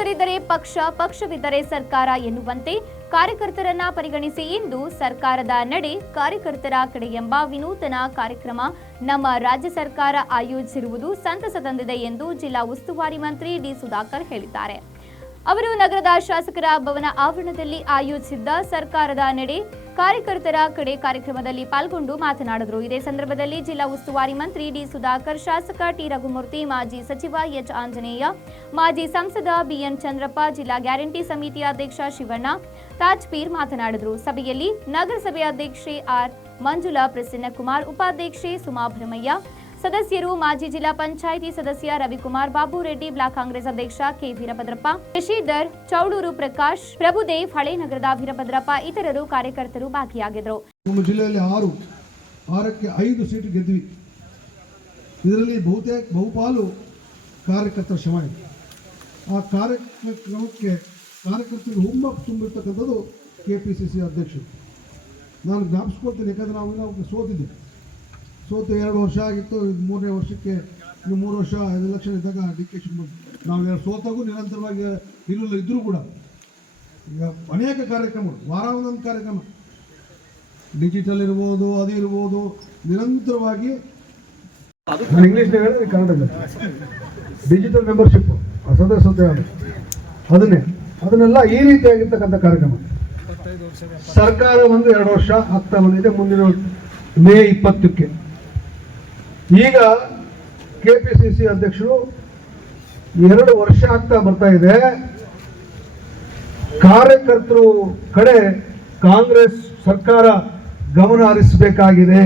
ಕಾರ್ಯಕರ್ತರಿದ್ದರೆ ಪಕ್ಷ, ಪಕ್ಷವಿದ್ದರೆ ಸರ್ಕಾರ ಎನ್ನುವಂತೆ ಕಾರ್ಯಕರ್ತರನ್ನ ಪರಿಗಣಿಸಿ ಇಂದು ಸರ್ಕಾರದ ನಡೆ ಕಾರ್ಯಕರ್ತರ ಕಡೆ ಎಂಬ ವಿನೂತನ ಕಾರ್ಯಕ್ರಮ ನಮ್ಮ ರಾಜ್ಯ ಸರ್ಕಾರ ಆಯೋಜಿಸಿರುವುದು ಸಂತಸ ತಂದಿದೆ ಎಂದು ಜಿಲ್ಲಾ ಉಸ್ತುವಾರಿ ಮಂತ್ರಿ ಡಿ ಸುಧಾಕರ್ ಹೇಳಿದ್ದಾರೆ. ಅವರು ನಗರದ ಶಾಸಕರ ಭವನ ಆವರಣದಲ್ಲಿ ಆಯೋಜಿಸಿದ್ದ ಸರ್ಕಾರದ ನಡೆ ಕಾರ್ಯಕರ್ತರ ಕಡೆ ಕಾರ್ಯಕ್ರಮದಲ್ಲಿ ಪಾಲ್ಗೊಂಡು ಮಾತನಾಡಿದರು. ಇದೇ ಸಂದರ್ಭದಲ್ಲಿ ಜಿಲ್ಲಾ ಉಸ್ತುವಾರಿ ಮಂತ್ರಿ ಡಿ ಸುಧಾಕರ್, ಶಾಸಕ ಟಿ ರಘುಮೂರ್ತಿ, ಮಾಜಿ ಸಚಿವ ಎಚ್ ಆಂಜನೇಯ, ಮಾಜಿ ಸಂಸದ ಬಿಎನ್ ಚಂದ್ರಪ್ಪ, ಜಿಲ್ಲಾ ಗ್ಯಾರಂಟಿ ಸಮಿತಿಯ ಅಧ್ಯಕ್ಷ ಶಿವಣ್ಣ ತಾಜ್ಪೀರ್ ಮಾತನಾಡಿದರು. ಸಭೆಯಲ್ಲಿ ನಗರಸಭೆ ಅಧ್ಯಕ್ಷೆ ಆರ್ ಮಂಜುಳಾ ಪ್ರಸನ್ನಕುಮಾರ್, ಉಪಾಧ್ಯಕ್ಷೆ ಸುಮಾ ಭರಮಯ್ಯ, ಸದಸ್ಯರು ಮಾಜಿ ಜಿಲ್ಲಾ ಪಂಚಾಯಿತಿ ಸದಸ್ಯ ರವಿಕುಮಾರ್, ಬಾಬು ರೆಡ್ಡಿ, ಬ್ಲಾಕ್ ಕಾಂಗ್ರೆಸ್ ಅಧ್ಯಕ್ಷ ಕೆ ವೀರಭದ್ರಪ್ಪ, ಶಶಿಧರ್, ಚೌಡೂರು ಪ್ರಕಾಶ್, ಪ್ರಭುದೇವ್, ಹಳೆ ನಗರದ ವೀರಭದ್ರಪ್ಪ ಇತರರು ಕಾರ್ಯಕರ್ತರು ಭಾಗಿಯಾಗಿದ್ದರು. ನಮ್ಮ ಜಿಲ್ಲೆಯಲ್ಲಿ 6ಕ್ಕೆ 5 ಸೀಟ್ ಗೆದ್ವಿ. ಇದರಲ್ಲಿ ಬಹುಪಾಲು ಕಾರ್ಯಕರ್ತರ ಶ್ರಮ ಇದೆ. ಆ ಕಾರ್ಯಕ್ರಮಕ್ಕೆ ಕಾರ್ಯಕರ್ತರಿಗೆ ಹುಮ್ಮು ತುಂಬಿರ್ತಕ್ಕಂಥದ್ದು KPCC ಅಧ್ಯಕ್ಷರು. ನಾನು ಜ್ಞಾಪಿಸ್ಕೊಳ್ತೀನಿ, ಯಾಕಂದರೆ ನಾವು ಸೋತು 2 ವರ್ಷ ಆಗಿತ್ತು. 3ನೇ ವರ್ಷಕ್ಕೆ ಇನ್ನು 3 ವರ್ಷ ಎಲೆಕ್ಷನ್ ಇದ್ದಾಗ DK ಶಿವಕುಮಾರ್ ನಾವು ಸೋತಾಗೂ ನಿರಂತರವಾಗಿ ಇದ್ದರೂ ಕೂಡ ಈಗ ಅನೇಕ ಕಾರ್ಯಕ್ರಮಗಳು, ವಾರ ಒಂದೊಂದು ಕಾರ್ಯಕ್ರಮ, ಡಿಜಿಟಲ್ ಇರ್ಬೋದು, ಅದು ಇರ್ಬೋದು, ನಿರಂತರವಾಗಿ ನಾನು ಇಂಗ್ಲೀಷ್ನ ಹೇಳಿದ್ರೆ ಕನ್ನಡದಲ್ಲಿ ಡಿಜಿಟಲ್ ಮೆಂಬರ್ಶಿಪ್ ಸದಸ್ಯತೆ ಅದನ್ನೆಲ್ಲ ಈ ರೀತಿಯಾಗಿರ್ತಕ್ಕಂಥ ಕಾರ್ಯಕ್ರಮ. ಸರ್ಕಾರ 2 ವರ್ಷ ಆಗ್ತಾ ಬಂದಿದೆ. ಮುಂದಿನ ಮೇ 20ಕ್ಕೆ ಈಗ KPCC ಅಧ್ಯಕ್ಷರು 2 ವರ್ಷ ಆಗ್ತಾ ಬರ್ತಾ ಇದೆ. ಕಾರ್ಯಕರ್ತರು ಕಡೆ ಕಾಂಗ್ರೆಸ್ ಸರ್ಕಾರ ಗಮನ ಹರಿಸಬೇಕಾಗಿದೆ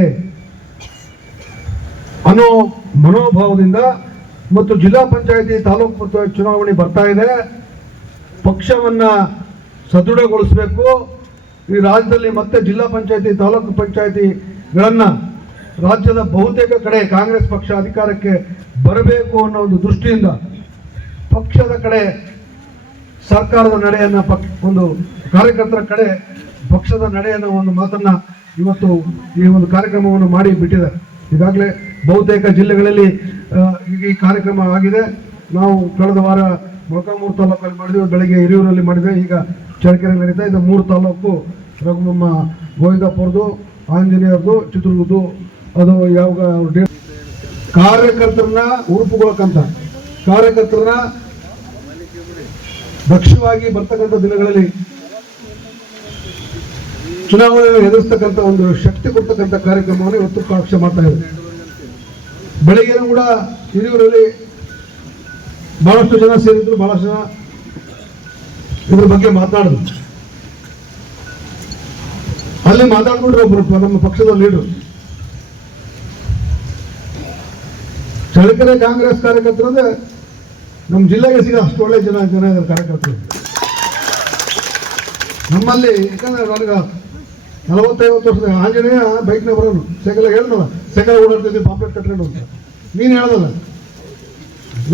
ಅನ್ನೋ ಮನೋಭಾವದಿಂದ ಮತ್ತು ಜಿಲ್ಲಾ ಪಂಚಾಯಿತಿ ತಾಲೂಕು ಚುನಾವಣೆ ಬರ್ತಾ ಇದೆ. ಪಕ್ಷವನ್ನ ಸದೃಢಗೊಳಿಸಬೇಕು. ಈ ರಾಜ್ಯದಲ್ಲಿ ಮತ್ತೆ ಜಿಲ್ಲಾ ಪಂಚಾಯಿತಿ ತಾಲೂಕು ಪಂಚಾಯಿತಿಗಳನ್ನ ರಾಜ್ಯದ ಬಹುತೇಕ ಕಡೆ ಕಾಂಗ್ರೆಸ್ ಪಕ್ಷ ಅಧಿಕಾರಕ್ಕೆ ಬರಬೇಕು ಅನ್ನೋ ಒಂದು ದೃಷ್ಟಿಯಿಂದ ಪಕ್ಷದ ಕಡೆ ಸರ್ಕಾರದ ನಡೆಯನ್ನು ಒಂದು ಕಾರ್ಯಕರ್ತರ ಕಡೆ ಪಕ್ಷದ ನಡೆಯನ್ನು ಒಂದು ಮಾತನ್ನ ಇವತ್ತು ಈ ಒಂದು ಕಾರ್ಯಕ್ರಮವನ್ನು ಮಾಡಿ ಬಿಟ್ಟಿದ್ದಾರೆ. ಈಗಾಗಲೇ ಬಹುತೇಕ ಜಿಲ್ಲೆಗಳಲ್ಲಿ ಈ ಕಾರ್ಯಕ್ರಮ ಆಗಿದೆ. ನಾವು ಕಳೆದ ವಾರ ಮೊಳಕಾಲ್ಮೂರು ತಾಲೂಕಲ್ಲಿ ಮಾಡಿದ್ವಿ, ಬೆಳಗ್ಗೆ ಹಿರಿಯೂರಲ್ಲಿ ಮಾಡಿದ್ವಿ, ಈಗ ಚಳ್ಳಕೆರೆ ನಡೀತಾ ಇದೆ. 3 ತಾಲೂಕು ನಮ್ಮ ಗೋವಿಂದಪ್ಪರದು, ಆಂಜನೇಯರದು, ಚಿತ್ರದುರ್ಗದ್ದು, ಅದು ಯಾವಾಗ ಕಾರ್ಯಕರ್ತರನ್ನ ಉರುಪುಗೊಳಕಂತ ಕಾರ್ಯಕರ್ತರನ್ನ ದಕ್ಷವಾಗಿ ಬರ್ತಕ್ಕಂಥ ದಿನಗಳಲ್ಲಿ ಚುನಾವಣೆಯನ್ನು ಎದುರಿಸ್ತಕ್ಕಂಥ ಒಂದು ಶಕ್ತಿ ಕೊಡ್ತಕ್ಕಂಥ ಕಾರ್ಯಕ್ರಮವನ್ನು ಇವತ್ತು ಪಕ್ಷ ಮಾಡ್ತಾ ಇದೆ. ಬೆಳಗ್ಗೆನೂ ಕೂಡ ಹಿರಿಯೂರಲ್ಲಿ ಬಹಳಷ್ಟು ಜನ ಸೇರಿದ್ರು, ಬಹಳಷ್ಟು ಜನ ಇದ್ರ ಬಗ್ಗೆ ಮಾತನಾಡಿದ್ರು. ಅಲ್ಲಿ ಮಾತಾಡ್ಕೊಂಡ್ರೆ ಒಬ್ಬರು ನಮ್ಮ ಪಕ್ಷದ ಲೀಡರ್, ಚಳ್ಳಕೆರೆ ಕಾಂಗ್ರೆಸ್ ಕಾರ್ಯಕರ್ತರು ಅಂದ್ರೆ ನಮ್ಮ ಜಿಲ್ಲೆಗೆ ಸಿಗ ಅಷ್ಟು ಒಳ್ಳೆ ಜನ ಇದ್ದಾರೆ ಕಾರ್ಯಕರ್ತರು ನಮ್ಮಲ್ಲಿ. ಯಾಕಂದ್ರೆ ನನಗೆ 40-50 ವರ್ಷದ ಆಂಜನೇಯ ಬೈಕ್ನ ಬರೋನು, ಸೈಕಲ್ ಹೇಳಿದ್ನಲ್ಲ, ಸೈಕಲ್ ಓಡಾಡ್ತಿದ್ವಿ ಪಾಂಪ್ಲೆಟ್ ಕಟ್ಕೊಂಡು ಅಂತ ನೀನು ಹೇಳೋದಲ್ಲ.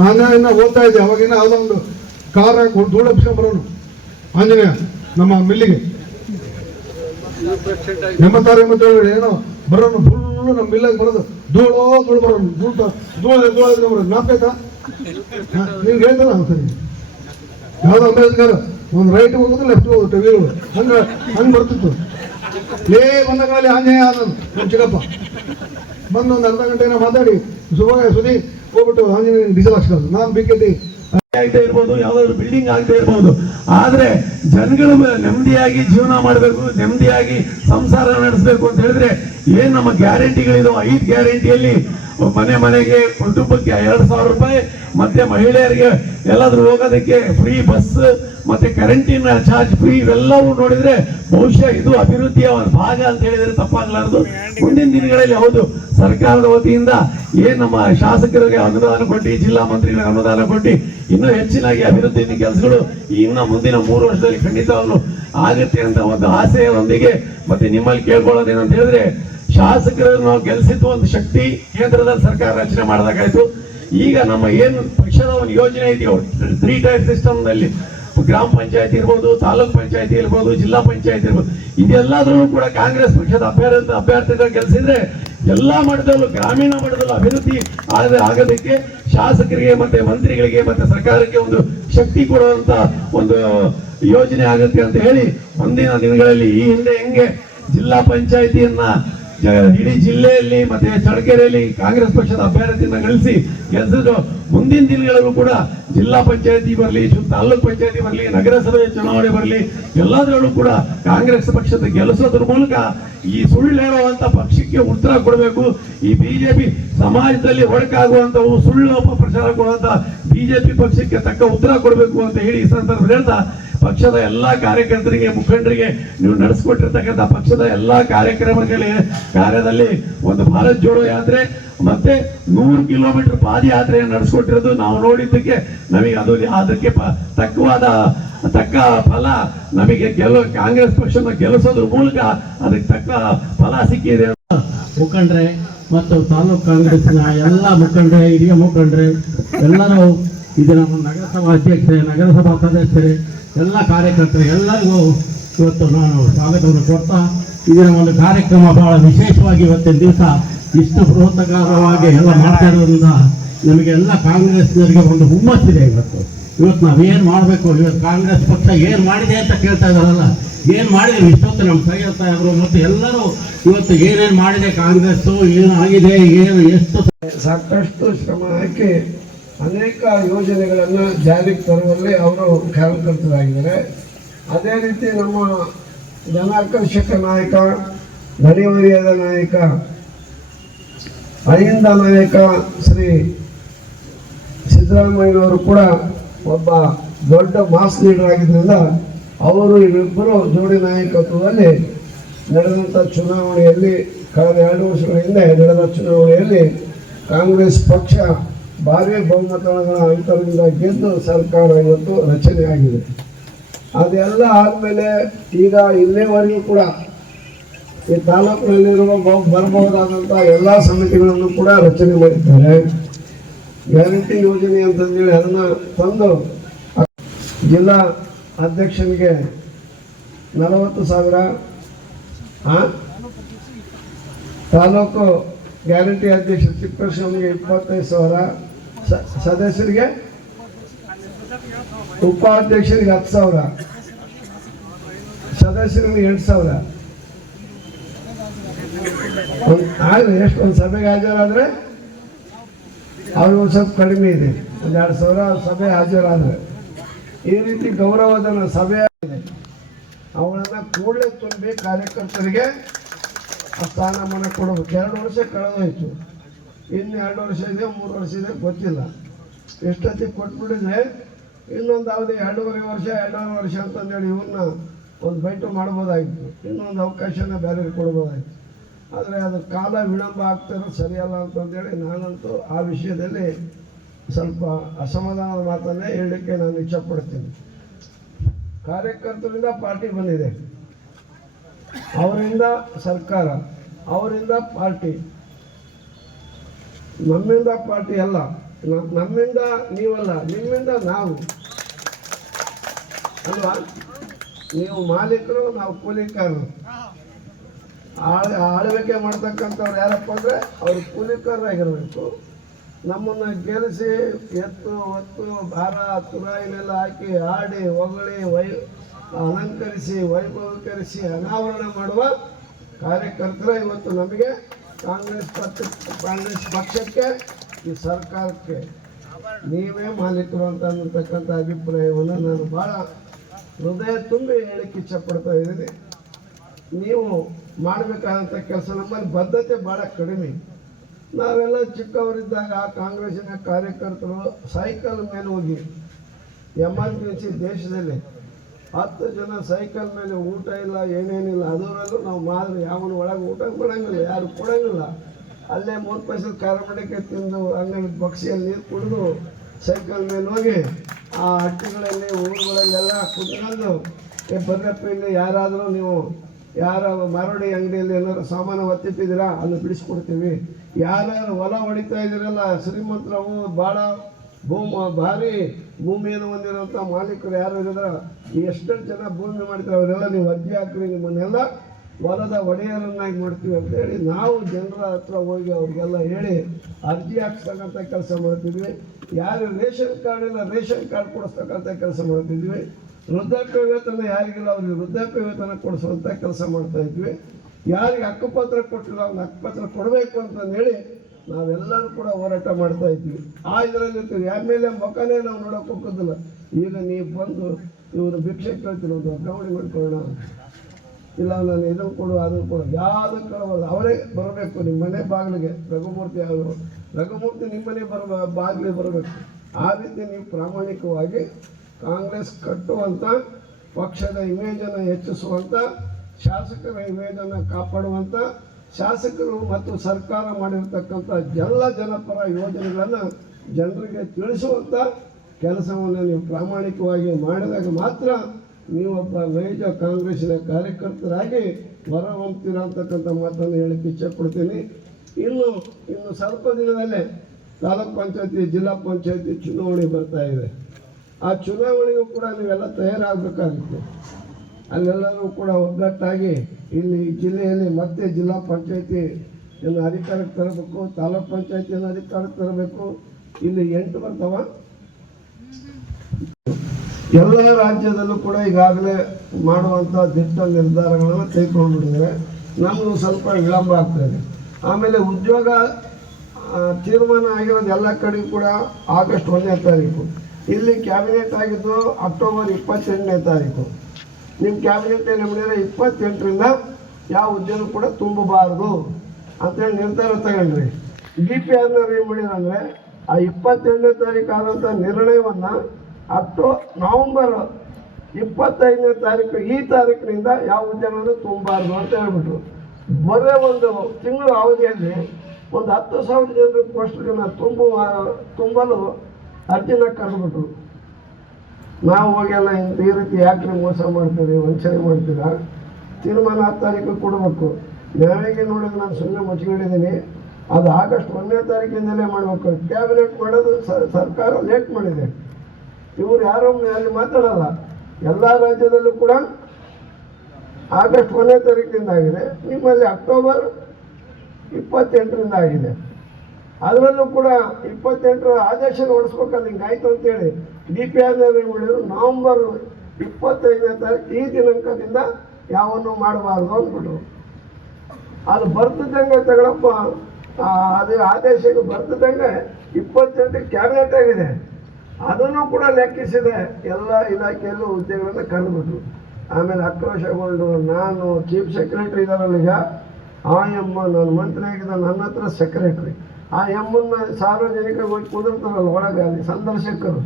ನಾನು ಇನ್ನು ಓದ್ತಾ ಇದ್ದೆ, ಅವಾಗಿನ ಯಾವುದೋ ಒಂದು ಕಾರ್ ಹಾಕೊಂಡು ಧೂಳು ಹಬ್ಸ್ಕೊಂಡು ಬರೋನು ಆಂಜನೇಯ ನಮ್ಮ ಮಿಲ್ಲಿಗೆ 86-87 ಏನೋ ಬರೋನು, ಫುಲ್ಲು ನಮ್ಮ ಮಿಲ್ಲಾಗಿ ಬರೋದು, ಧೂಳು ಬರೋನು, ಧೂಳು ಬರೋದು. ನಾಲ್ಕೈತಾ ನಿನ್ಗೆ ಹೇಳ್ತಲ್ಲ ಸರಿ, ಯಾವುದೋ ಅಂಬೇಡ್ಕರ್ ಒಂದು ರೈಟ್ ಹೋಗೋದು ಲೆಫ್ಟ್ ಹೋಗುತ್ತೆ ವೀರು, ಹಂಗೆ ಬರ್ತಿತ್ತು. ಬಂದಗಳಲ್ಲಿ ಆಂಜನೇಯ ಆನಂದ್ ನಮ್ಮ ಚಿಕ್ಕಪ್ಪ ಬಂದು ಒಂದು ಅರ್ಧ ಗಂಟೆನ ಮಾತಾಡಿ ಸುದಿ ಹೋಗ್ಬಿಟ್ಟು ಆಂಜನೇಯ ಡೀಸೆಲ್ ಹಾಕ್ಸ್ಕೊಳ್ಳೋದು. ನಾನು BKT ಆಗದೆ ಇರ್ಬೋದು, ಯಾವ್ದಾದ್ರು ಬಿಲ್ಡಿಂಗ್ ಆಗದೆ ಇರ್ಬೋದು, ಆದ್ರೆ ಜನಗಳು ನೆಮ್ಮದಿಯಾಗಿ ಜೀವನ ಮಾಡಬೇಕು, ನೆಮ್ಮದಿಯಾಗಿ ಸಂಸಾರ ನಡೆಸಬೇಕು ಅಂತ ಹೇಳಿದ್ರೆ ಏನ್ ನಮ್ಮ ಗ್ಯಾರಂಟಿಗಳಿದು, 5 ಗ್ಯಾರಂಟಿಯಲ್ಲಿ ಮನೆಗೆ ಕುಟುಂಬಕ್ಕೆ 2,000 ರೂಪಾಯಿ, ಮತ್ತೆ ಮಹಿಳೆಯರಿಗೆ ಎಲ್ಲಾದ್ರೂ ಹೋಗೋದಕ್ಕೆ ಫ್ರೀ ಬಸ್, ಮತ್ತೆ ಕರೆಂಟಿನ ಚಾರ್ಜ್ ಫ್ರೀ, ಇವೆಲ್ಲವೂ ನೋಡಿದ್ರೆ ಬಹುಶಃ ಇದು ಅಭಿವೃದ್ಧಿಯ ಒಂದು ಭಾಗ ಅಂತ ಹೇಳಿದ್ರೆ ತಪ್ಪಾಗಲಾರದು. ಮುಂದಿನ ದಿನಗಳಲ್ಲಿ ಹೌದು, ಸರ್ಕಾರದ ವತಿಯಿಂದ ಏನ್ ನಮ್ಮ ಶಾಸಕರಿಗೆ ಅನುದಾನ ಕೊಟ್ಟು, ಜಿಲ್ಲಾ ಮಂತ್ರಿಗಳಿಗೆ ಅನುದಾನ ಕೊಟ್ಟು ಇನ್ನೂ ಹೆಚ್ಚಿನಾಗಿ ಅಭಿವೃದ್ಧಿ ಕೆಲಸಗಳು ಇನ್ನು ಮುಂದಿನ 3 ವರ್ಷದಲ್ಲಿ ಖಂಡಿತವಾಗ್ಲೂ ಆಗುತ್ತೆ ಅಂತ ಒಂದು ಆಸೆಯೊಂದಿಗೆ ಮತ್ತೆ ನಿಮ್ಮಲ್ಲಿ ಕೇಳ್ಕೊಳ್ಳೋದೇನಂತ ಹೇಳಿದ್ರೆ, ಶಾಸಕರನ್ನು ನಾವು ಗೆಲ್ಲಿಸಿದ್ದು ಒಂದು ಶಕ್ತಿ ಕೇಂದ್ರದಲ್ಲಿ ಸರ್ಕಾರ ರಚನೆ ಮಾಡಿದಾಗಾಯ್ತು. ಈಗ ನಮ್ಮ ಏನು ಪಕ್ಷದ ಒಂದು ಯೋಜನೆ ಇದೆಯೋ 3 ಟೈರ್ ಸಿಸ್ಟಮ್ ನಲ್ಲಿ ಗ್ರಾಮ ಪಂಚಾಯತಿ ಇರ್ಬೋದು, ತಾಲೂಕ್ ಪಂಚಾಯತಿ ಇರ್ಬೋದು, ಜಿಲ್ಲಾ ಪಂಚಾಯತಿ ಇರ್ಬೋದು, ಇದೆಲ್ಲದರಲ್ಲೂ ಕೂಡ ಕಾಂಗ್ರೆಸ್ ಪಕ್ಷದ ಅಭ್ಯರ್ಥಿಗಳು ಗೆಲ್ಲಿಸಿದ್ರೆ ಎಲ್ಲಾ ಮಟ್ಟದಲ್ಲೂ ಗ್ರಾಮೀಣ ಮಟ್ಟದಲ್ಲೂ ಅಭಿವೃದ್ಧಿ ಆಗೋದಕ್ಕೆ ಶಾಸಕರಿಗೆ ಮತ್ತೆ ಮಂತ್ರಿಗಳಿಗೆ ಮತ್ತೆ ಸರ್ಕಾರಕ್ಕೆ ಒಂದು ಶಕ್ತಿ ಕೊಡುವಂತ ಒಂದು ಯೋಜನೆ ಆಗುತ್ತೆ ಅಂತ ಹೇಳಿ ಮುಂದಿನ ದಿನಗಳಲ್ಲಿ ಈ ಹಿಂದೆ ಹೆಂಗೆ ಜಿಲ್ಲಾ ಪಂಚಾಯಿತಿಯನ್ನ ಇಡೀ ಜಿಲ್ಲೆಯಲ್ಲಿ ಮತ್ತೆ ಚಳ್ಳಕೆರೆಯಲ್ಲಿ ಕಾಂಗ್ರೆಸ್ ಪಕ್ಷದ ಅಭ್ಯರ್ಥಿಯನ್ನ ಗಳಿಸಿ ಗೆಲ್ಲಿಸಿದ್ರು, ಮುಂದಿನ ದಿನಗಳಲ್ಲೂ ಕೂಡ ಜಿಲ್ಲಾ ಪಂಚಾಯತಿ ಬರಲಿ, ತಾಲೂಕ್ ಪಂಚಾಯತಿ ಬರಲಿ, ನಗರಸಭೆ ಚುನಾವಣೆ ಬರಲಿ, ಎಲ್ಲದರಲ್ಲೂ ಕೂಡ ಕಾಂಗ್ರೆಸ್ ಪಕ್ಷದ ಗೆಲ್ಲಿಸೋದ್ರ ಮೂಲಕ ಈ ಸುಳ್ಳು ಹೇಳುವಂತ ಪಕ್ಷಕ್ಕೆ ಉತ್ತರ ಕೊಡಬೇಕು. ಈ ಬಿಜೆಪಿ ಸಮಾಜದಲ್ಲಿ ಒಡಕಾಗುವಂತವು ಸುಳ್ಳು ಅಪಪ್ರಚಾರ ಕೊಡುವಂತ ಬಿಜೆಪಿ ಪಕ್ಷಕ್ಕೆ ತಕ್ಕ ಉತ್ತರ ಕೊಡಬೇಕು ಅಂತ ಹೇಳಿ ಈ ಸಂದರ್ಭದಲ್ಲಿ ಹೇಳ್ತಾ, ಪಕ್ಷದ ಎಲ್ಲಾ ಕಾರ್ಯಕರ್ತರಿಗೆ, ಮುಖಂಡರಿಗೆ ನೀವು ನಡೆಸಿಕೊಟ್ಟಿರ್ತಕ್ಕಂಥ ಪಕ್ಷದ ಎಲ್ಲಾ ಕಾರ್ಯದಲ್ಲಿ ಒಂದು ಭಾರತ್ ಜೋಡೋ ಯಾತ್ರೆ ಮತ್ತೆ 100 ಕಿಲೋಮೀಟರ್ ಪಾದಯಾತ್ರೆ ನಡೆಸಿಕೊಟ್ಟಿರೋದು ನಾವು ನೋಡಿದ್ದಕ್ಕೆ ನಮಗೆ ಅದಕ್ಕೆ ತಕ್ಕ ಫಲ ನಮಗೆ ಕಾಂಗ್ರೆಸ್ ಪಕ್ಷನ ಗೆಲ್ಲಿಸೋದ್ರ ಮೂಲಕ ಅದಕ್ಕೆ ತಕ್ಕ ಫಲ ಸಿಕ್ಕಿದೆ. ಮುಖಂಡ್ರೆ ಮತ್ತು ತಾಲೂಕು ಕಾಂಗ್ರೆಸ್ನ ಎಲ್ಲ ಮುಖಂಡ್ರೆ, ಹಿರಿಯ ಮುಖಂಡ್ರೆ ಎಲ್ಲರೂ, ಇದು ನಮ್ಮ ನಗರಸಭಾ ಅಧ್ಯಕ್ಷರೇ, ನಗರಸಭಾ ಸದಸ್ಯರೇ, ಎಲ್ಲ ಕಾರ್ಯಕರ್ತರು ಎಲ್ಲರಿಗೂ ಇವತ್ತು ನಾನು ಸ್ವಾಗತವನ್ನು ಕೊಡ್ತಾ, ಇದರ ಒಂದು ಕಾರ್ಯಕ್ರಮ ಬಹಳ ವಿಶೇಷವಾಗಿ ಇವತ್ತಿನ ದಿವಸ ಇಷ್ಟು ಬೃಹತ್ಕಾರವಾಗಿ ಎಲ್ಲ ಮಾಡ್ತಾ ಇರೋದ್ರಿಂದ ನಮಗೆ ಎಲ್ಲ ಕಾಂಗ್ರೆಸ್ನವರಿಗೆ ಒಂದು ಹುಮ್ಮಸ್ಸಿದೆ. ಇವತ್ತು ನಾವೇನು ಮಾಡಬೇಕು, ಇವತ್ತು ಕಾಂಗ್ರೆಸ್ ಪಕ್ಷ ಏನು ಮಾಡಿದೆ ಅಂತ ಕೇಳ್ತಾ ಇದ್ದಾರಲ್ಲ, ಏನು ಮಾಡಿದೆ ಇಷ್ಟೊತ್ತು ನಮ್ಮ ಸೈಯದ್ ಸಾಹೇಬರು ಮತ್ತು ಎಲ್ಲರೂ ಇವತ್ತು ಏನೇನು ಮಾಡಿದೆ ಕಾಂಗ್ರೆಸ್ಸು, ಏನು ಆಗಿದೆ, ಏನು ಎಷ್ಟು ಸಾಕಷ್ಟು ಶ್ರಮ ಹಾಕಿ ಅನೇಕ ಯೋಜನೆಗಳನ್ನು ಜಾರಿಗೆ ತರುವಲ್ಲಿ ಅವರು ಕಾರ್ಯಕರ್ತರಾಗಿದ್ದಾರೆ. ಅದೇ ರೀತಿ ನಮ್ಮ ಜನಾಕರ್ಷಕ ನಾಯಕ, ದಣಿವರಿಯದ ನಾಯಕ, ಅಹಿಂದ ನಾಯಕ ಶ್ರೀ ಸಿದ್ದರಾಮಯ್ಯನವರು ಕೂಡ ಒಬ್ಬ ದೊಡ್ಡ ಮಾಸ್ ಲೀಡರ್ ಆಗಿದ್ದರಿಂದ ಅವರು ಇವರಿಬ್ಬರು ಜೋಡಿ ನಾಯಕತ್ವದಲ್ಲಿ ನಡೆದಂಥ ಚುನಾವಣೆಯಲ್ಲಿ, ಕಳೆದ 2 ವರ್ಷಗಳ ಹಿಂದೆ ನಡೆದ ಚುನಾವಣೆಯಲ್ಲಿ ಕಾಂಗ್ರೆಸ್ ಪಕ್ಷ ಭಾರೀ ಬಹುಮತಗಳ ಅಂತರದಿಂದ ಗೆದ್ದು ಸರ್ಕಾರ ಇವತ್ತು ರಚನೆ ಆಗಿದೆ. ಅದೆಲ್ಲ ಆದಮೇಲೆ ಈಗ ಇಲ್ಲಿವರೆಗೂ ಕೂಡ ಈ ತಾಲೂಕಿನಲ್ಲಿರುವ ಬರಬಹುದಾದಂಥ ಎಲ್ಲ ಸಮಿತಿಗಳನ್ನು ಕೂಡ ರಚನೆ ಮಾಡಿದ್ದಾರೆ. ಗ್ಯಾರಂಟಿ ಯೋಜನೆ ಅಂತಂದೇಳಿ ಅದನ್ನು ತಂದು ಜಿಲ್ಲಾ ಅಧ್ಯಕ್ಷನಿಗೆ 40,000, ತಾಲೂಕು ಗ್ಯಾರಂಟಿ ಅಧ್ಯಕ್ಷ ತಿಪ್ಪೇಸ್ವಾಮಿಗೆ 25,000, ಸದಸ್ಯರಿಗೆ ಉಪಾಧ್ಯಕ್ಷರಿಗೆ 10,000, ಸದಸ್ಯರಿಗೆ 8,000. ಆಗಲಿ ಎಷ್ಟು ಒಂದು ಸಭೆಗೆ ಹಾಜರಾದರೆ ಅವ್ರಿಗೆ ಒಂದು ಸ್ವಲ್ಪ ಕಡಿಮೆ ಇದೆ, 2,000 ಸಭೆ ಹಾಜರಾದರೆ. ಈ ರೀತಿ ಗೌರವಧನ ಸಭೆ ಆಗಿದೆ, ಅವುಗಳನ್ನು ಕೂಡಲೇ ತುಂಬಿ ಕಾರ್ಯಕರ್ತರಿಗೆ ಸ್ಥಾನಮಾನ ಕೊಡಬೇಕು. 2 ವರ್ಷ ಕಳೆದೋಯ್ತು, ಇನ್ನು 2 ವರ್ಷ ಇದೆ, 3 ವರ್ಷ ಇದೆ ಗೊತ್ತಿಲ್ಲ. ಎಷ್ಟೊತ್ತಿಗೆ ಕೊಟ್ಬಿಟ್ಟಿದ್ರೆ ಇನ್ನೊಂದು ಯಾವುದೇ 2.5 ವರ್ಷ ಅಂತಂದೇಳಿ ಇವನ್ನ ಒಂದು ಬೈಟು ಮಾಡ್ಬೋದಾಗಿತ್ತು, ಇನ್ನೊಂದು ಅವಕಾಶನ ಬೇರೆ ಕೊಡ್ಬೋದಾಗಿತ್ತು. ಆದರೆ ಅದು ಕಾಲ ವಿಳಂಬ ಆಗ್ತಿರೋದು ಸರಿಯಲ್ಲ ಅಂತಂದೇಳಿ ನಾನಂತೂ ಆ ವಿಷಯದಲ್ಲಿ ಸ್ವಲ್ಪ ಅಸಮಾಧಾನದ ಮಾತನ್ನೇ ಹೇಳಲಿಕ್ಕೆ ನಾನು ಇಚ್ಛಪಡ್ತೀನಿ. ಕಾರ್ಯಕರ್ತರಿಂದ ಪಾರ್ಟಿ ಬಂದಿದೆ, ಅವರಿಂದ ಸರ್ಕಾರ, ಅವರಿಂದ ಪಾರ್ಟಿ, ನಮ್ಮಿಂದ ಪಾರ್ಟಿ ಅಲ್ಲ, ನಮ್ಮಿಂದ ನೀವಲ್ಲ, ನಿಮ್ಮಿಂದ ನಾವು ಅಲ್ವಾ. ನೀವು ಮಾಲೀಕರು, ನಾವು ಕೂಲಿಕಾರರು. ಆಳ್ವಿಕೆ ಮಾಡ್ತಕ್ಕಂಥವ್ರು ಯಾರಪ್ಪ ಅಂದರೆ ಅವರು ಕೂಲಿಕಾರರಾಗಿರಬೇಕು. ನಮ್ಮನ್ನು ಗೆಲ್ಲಿಸಿ ಎತ್ತು ಹೊತ್ತು ಭಾರ ತುರಾಯಿನೆಲ್ಲ ಹಾಕಿ ಆಡಿ ಹೊಗಳಿ ಅಲಂಕರಿಸಿ ವೈಭವೀಕರಿಸಿ ಅನಾವರಣ ಮಾಡುವ ಕಾರ್ಯಕರ್ತರೇ ಇವತ್ತು ನಮಗೆ ಕಾಂಗ್ರೆಸ್ ಪಕ್ಷಕ್ಕೆ, ಈ ಸರ್ಕಾರಕ್ಕೆ ನೀವೇ ಮಾಲೀಕರು ಅಂತ ಅನ್ನತಕ್ಕಂಥ ಅಭಿಪ್ರಾಯವನ್ನು ನಾನು ಭಾಳ ಹೃದಯ ತುಂಬಿ ಹೇಳಿಕ್ಕೆ ಇಚ್ಛಪಡ್ತಾ ಇದ್ದೀನಿ. ನೀವು ಮಾಡಬೇಕಾದಂಥ ಕೆಲಸ, ನಮ್ಮಲ್ಲಿ ಬದ್ಧತೆ ಭಾಳ ಕಡಿಮೆ. ನಾವೆಲ್ಲ ಚಿಕ್ಕವರಿದ್ದಾಗ ಕಾಂಗ್ರೆಸ್ಸಿನ ಕಾರ್ಯಕರ್ತರು ಸೈಕಲ್ ಮೇಲೆ ಹೋಗಿ ಎಮರ್ಜೆನ್ಸಿ ದೇಶದಲ್ಲಿ 10 ಜನ ಸೈಕಲ್ ಮೇಲೆ ಊಟ ಇಲ್ಲ, ಏನೇನಿಲ್ಲ, ಅದರಲ್ಲೂ ನಾವು ಮಾದರಿ ಯಾವನು ಒಳಗೆ ಊಟ ಕೊಡೋಂಗಿಲ್ಲ, ಯಾರು ಕೊಡೋಂಗಿಲ್ಲ. ಅಲ್ಲೇ 3 ಪೈಸೆ ಖಾರ ಮಡಕೆ ತಿಂದು ಹಂಗೆ ಬಕ್ಸಿಯಲ್ಲಿ ನೀರು ಕುಡಿದು ಸೈಕಲ್ ಮೇಲೆ ಹೋಗಿ ಆ ಹಟ್ಟಿಗಳಲ್ಲಿ ಊರುಗಳಲ್ಲೆಲ್ಲ ಕುತ್ಕೊಂಡು ಬರ್ರಪ್ಪ ಇಲ್ಲಿ ಯಾರಾದರೂ ನೀವು ಯಾರ ಮಾರೋಡಿ ಅಂಗಡಿಯಲ್ಲಿ ಏನಾದ್ರು ಸಾಮಾನು ಒತ್ತಿಟ್ಟಿದ್ದೀರಾ ಅಲ್ಲಿ ಬಿಡಿಸ್ಕೊಡ್ತೀವಿ. ಯಾರ್ಯಾರು ಹೊಲ ಹೊಡಿತಾ ಇದ್ದೀರಲ್ಲ ಶ್ರೀಮಂತರವು ಭಾಳ ಭಾರಿ ಭೂಮಿಯನ್ನು ಹೊಂದಿರುವಂಥ ಮಾಲೀಕರು ಯಾರು ಇರೋದ್ರ, ಎಷ್ಟು ಜನ ಭೂಮಿ ಮಾಡ್ತಾರೆ ಅವರೆಲ್ಲ ನೀವು ಅರ್ಜಿ ಹಾಕ್ರಿ, ನಿಮ್ಮನ್ನೆಲ್ಲ ಹೊಲದ ಒಡೆಯರನ್ನಾಗಿ ಮಾಡ್ತೀವಿ ಅಂತೇಳಿ ನಾವು ಜನರ ಹತ್ರ ಹೋಗಿ ಅವ್ರಿಗೆಲ್ಲ ಹೇಳಿ ಅರ್ಜಿ ಹಾಕ್ಸ್ತಕ್ಕಂಥ ಕೆಲಸ ಮಾಡ್ತಿದ್ವಿ. ಯಾರು ರೇಷನ್ ಕಾರ್ಡ್ ಇಲ್ಲ ರೇಷನ್ ಕಾರ್ಡ್ ಕೊಡಿಸ್ತಕ್ಕಂಥ ಕೆಲಸ ಮಾಡ್ತಿದ್ವಿ. ವೃದ್ಧಾಪ್ಯ ವೇತನ ಯಾರಿಗಿಲ್ಲ ಅವ್ರಿಗೆ ವೃದ್ಧಾಪ್ಯ ವೇತನ ಕೊಡಿಸುವಂಥ ಕೆಲಸ ಮಾಡ್ತಾ ಇದ್ವಿ. ಯಾರಿಗೆ ಹಕ್ಕುಪತ್ರ ಕೊಟ್ಟಿಲ್ಲ ಅವ್ನ ಹಕ್ಕುಪತ್ರ ಕೊಡಬೇಕು ಅಂತ ಹೇಳಿ ನಾವೆಲ್ಲರೂ ಕೂಡ ಹೋರಾಟ ಮಾಡ್ತಾ ಇದ್ವಿ. ಇದರಲ್ಲಿ ಇರ್ತೀವಿ. ಆಮೇಲೆ ಮುಖನೇ ನಾವು ನೋಡೋಕೆ ಹೋಗೋದಿಲ್ಲ. ಈಗ ನೀವು ಬಂದು ಇವರು ಭಿಕ್ಷೆ ಕೇಳ್ತೀರ, ಒಂದು ವರ್ಗಾವಣೆ ಮಾಡ್ಕೊಳ್ಳೋಣ, ಇಲ್ಲ ನಾನು ಇದನ್ನು ಕೊಡು ಅದನ್ನು ಕೊಡು, ಯಾವುದನ್ನು ಕೇಳಬಾರ್ದು. ಅವರೇ ಬರಬೇಕು ನಿಮ್ಮ ಮನೆ ಬಾಗಿಲಿಗೆ. ರಘುಮೂರ್ತಿ ಅವರು ರಘುಮೂರ್ತಿ ನಿಮ್ಮ ಮನೆ ಬಾಗಿಲಿಗೆ ಬರಬೇಕು. ಆ ರೀತಿ ನೀವು ಪ್ರಾಮಾಣಿಕವಾಗಿ ಕಾಂಗ್ರೆಸ್ ಕಟ್ಟುವಂಥ ಪಕ್ಷದ ಇಮೇಜನ್ನು ಹೆಚ್ಚಿಸುವಂಥ, ಶಾಸಕರ ಇಮೇಜನ್ನು ಕಾಪಾಡುವಂಥ, ಶಾಸಕರು ಮತ್ತು ಸರ್ಕಾರ ಮಾಡಿರ್ತಕ್ಕಂಥ ಎಲ್ಲ ಜನಪರ ಯೋಜನೆಗಳನ್ನು ಜನರಿಗೆ ತಿಳಿಸುವಂಥ ಕೆಲಸವನ್ನು ನೀವು ಪ್ರಾಮಾಣಿಕವಾಗಿ ಮಾಡಿದಾಗ ಮಾತ್ರ ನೀವೊಬ್ಬ ನೈಜ ಕಾಂಗ್ರೆಸ್ಸಿನ ಕಾರ್ಯಕರ್ತರಾಗಿ ಹೊರಹೊಮ್ತೀರ ಅಂತಕ್ಕಂಥ ಮಾತನ್ನು ಹೇಳಕ್ಕೆ ಇಚ್ಛೆಪಡ್ತೀನಿ. ಇನ್ನು ಸ್ವಲ್ಪ ದಿನದಲ್ಲೇ ತಾಲೂಕ್ ಪಂಚಾಯತಿ, ಜಿಲ್ಲಾ ಪಂಚಾಯತಿ ಚುನಾವಣೆ ಬರ್ತಾ ಇದೆ. ಆ ಚುನಾವಣೆಗೂ ಕೂಡ ನೀವೆಲ್ಲ ತಯಾರಾಗಬೇಕಾಗುತ್ತೆ. ಅಲ್ಲೆಲ್ಲರೂ ಕೂಡ ಒಗ್ಗಟ್ಟಾಗಿ ಇಲ್ಲಿ ಜಿಲ್ಲೆಯಲ್ಲಿ ಮತ್ತೆ ಜಿಲ್ಲಾ ಪಂಚಾಯತಿಯನ್ನು ಅಧಿಕಾರಕ್ಕೆ ತರಬೇಕು, ತಾಲೂಕ್ ಪಂಚಾಯತಿಯನ್ನು ಅಧಿಕಾರಕ್ಕೆ ತರಬೇಕು. ಇಲ್ಲಿ 8 ಬರ್ತಾವ. ಎಲ್ಲ ರಾಜ್ಯದಲ್ಲೂ ಕೂಡ ಈಗಾಗಲೇ ಮಾಡುವಂಥ ದಿಟ್ಟ ನಿರ್ಧಾರಗಳನ್ನು ತೆಗೆದುಕೊಂಡಿದ್ದಾರೆ. ನಮಗೂ ಸ್ವಲ್ಪ ವಿಳಂಬ ಆಗ್ತಾಯಿದೆ. ಆಮೇಲೆ ಉದ್ಯೋಗ ತೀರ್ಮಾನ ಆಗಿರೋದು ಎಲ್ಲ ಕಡೆಗೂ ಕೂಡ ಆಗಸ್ಟ್ 1ನೇ ತಾರೀಕು. ಇಲ್ಲಿ ಕ್ಯಾಬಿನೆಟ್ ಆಗಿದ್ದು ಅಕ್ಟೋಬರ್ 28ನೇ ತಾರೀಕು. ನಿಮ್ಮ ಕ್ಯಾಬಿನೆಟ್ ಏನು ಮಾಡಿದರೆ 28ರಿಂದ ಯಾವ ಉದ್ಯೋಗ ಕೂಡ ತುಂಬಬಾರ್ದು ಅಂತೇಳಿ ನಿರ್ಧಾರ ತಗೊಂಡ್ರಿ. DPRನ ಏನು ಮಾಡಿದ್ರೆ ಆ 28ನೇ ತಾರೀಕು ಆದಂಥ ನಿರ್ಣಯವನ್ನು ನವೆಂಬರ್ 25ನೇ ತಾರೀಕು ಈ ತಾರೀಕಿನಿಂದ ಯಾವ ಉದ್ಯೋಗವನ್ನು ತುಂಬಬಾರ್ದು ಅಂತ ಹೇಳ್ಬಿಟ್ರು. ಬರೇ ಒಂದು ತಿಂಗಳು ಅವಧಿಯಲ್ಲಿ ಒಂದು 10,000 ಜನರು ಪೋಸ್ಟ್ಗಳನ್ನ ತುಂಬಲು ಅರ್ಜಿನ ಕರೆದ್ಬಿಟ್ರು. ನಾವು ಹೋಗೆಲ್ಲ ಈ ರೀತಿ ಯಾಕೆ ಮೋಸ ಮಾಡ್ತೀವಿ, ವಂಚನೆ ಮಾಡ್ತೀರಾ, ತೀರ್ಮಾನ 10 ತಾರೀಕು ಕೊಡಬೇಕು. ನಾಳೆಗೆ ನೋಡಿದ್ರೆ ನಾನು ಸುಮ್ಮನೆ ಮುಚ್ಕೊಂಡಿದ್ದೀನಿ. ಅದು ಆಗಸ್ಟ್ 1ನೇ ತಾರೀಕಿಂದಲೇ ಮಾಡಬೇಕು. ಕ್ಯಾಬಿನೆಟ್ ಮಾಡೋದು ಸರ್ಕಾರ ಲೇಟ್ ಮಾಡಿದೆ. ಇವರು ಯಾರು ಅಲ್ಲಿ ಮಾತಾಡಲ್ಲ. ಎಲ್ಲ ರಾಜ್ಯದಲ್ಲೂ ಕೂಡ ಆಗಸ್ಟ್ 1ನೇ ತಾರೀಕಿಂದ ಆಗಿದೆ. ನಿಮ್ಮಲ್ಲಿ ಅಕ್ಟೋಬರ್ 28ರಿಂದ ಆಗಿದೆ. ಅದರಲ್ಲೂ ಕೂಡ 28ರ ಆದೇಶ ಹೊಡಿಸ್ಬೇಕಲ್ಲ, ಹಿಂಗಾಯ್ತು ಅಂತೇಳಿ DPRನಲ್ಲಿ ಮಾಡಿದ್ರು ನವೆಂಬರ್ 25ನೇ ತಾರೀಕು ಈ ದಿನಾಂಕದಿಂದ ಯಾವನ್ನು ಮಾಡಬಾರ್ದು ಅಂದ್ಬಿಟ್ರು. ಅದು ಬರ್ತಿದ್ದಂಗೆ ತಗೊಳಪ್ಪ, ಅದು ಆದೇಶಕ್ಕೆ ಬರ್ತಿದ್ದಂಗೆ 28 ಕ್ಯಾಬಿನೆಟ್ ಆಗಿದೆ. ಅದನ್ನು ಕೂಡ ಲೆಕ್ಕಿಸಿದೆ. ಎಲ್ಲ ಇಲಾಖೆಯಲ್ಲೂ ಹುದ್ದೆಗಳನ್ನು ಕರೆದುಬಿಟ್ರು. ಆಮೇಲೆ ಆಕ್ರೋಶಗೊಂಡು ನಾನು ಚೀಫ್ ಸೆಕ್ರೆಟರಿ ಇದ್ದಾರಲ್ಲ, ಈಗ ಆ ಎಮ್ಮ ನಾನು ಮಂತ್ರಿ ಆಗಿದ್ದ, ನನ್ನ ಹತ್ರ ಸೆಕ್ರೆಟರಿ, ಆ ಎಮ್ಮನ್ನು ಸಾರ್ವಜನಿಕವಾಗಿ ಕುದುರ್ತಾರಲ್ಲ ಒಳಗೆ, ಅಲ್ಲಿ ಸಂದರ್ಶಕರು,